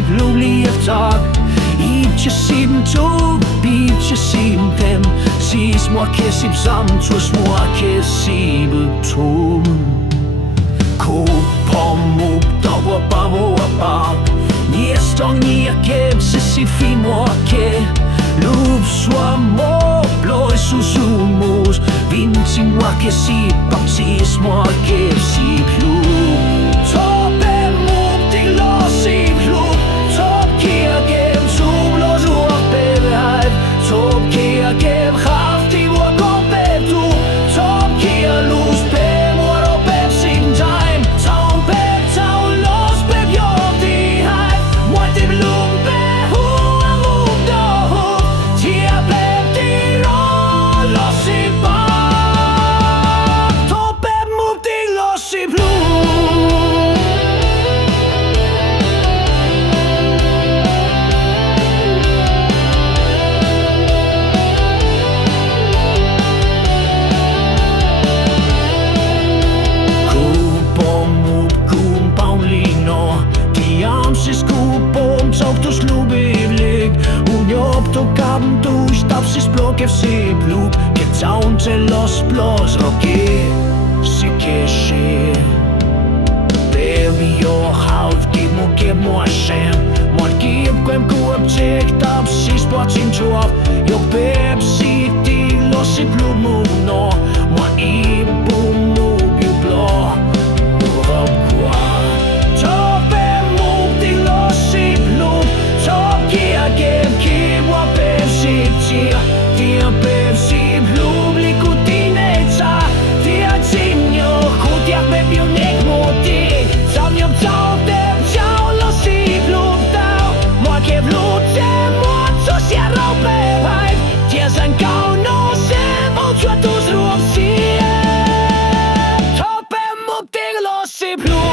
si plubli eftak Idzie sim tu, idzie sim dem Si smoake sim samtur, smoake sim tum Ko Hmoog, Tawm babo Nie stong nie kem se si fin moake Hlub Suab bloj susumos Vinti moake si baptis moake si Hlub Top Hmoog det lås si Hlub Top kære gennem sol og Suab bevejet Top kære gennem kraft i vor kompe du Top kære lus bem hvor du bem sin time Tawm bem Tawm los bem jord i hej Moi det blum bem Hmoog da Hmoog Tshiab bem det råd los i bar Top Hmoog det los i blum Stapsis blok FC Hlub Ke Tawm til los blos okay Se keshe Baby your house Gib mo ashem Mon gib gwem guab tek Stapsis sporting Tshiab Yo Pepsi di los i Hlub Hmoog no Mon i boom Hmoog you blow Hmoog kwa Top Hmoog di los i Hlub Top kære gennem kæm Wa Pepsi Det er Pepsi Hlub likudineta Det er tinyo Kudiak med bionik mod det Som jeg tav dem Tjav los i Hlub dav Moi kæv lut til mor Så siger rav bevej Det er sådan gav no sem Og tjua dus rup siger Top Hmoog det los i Hlub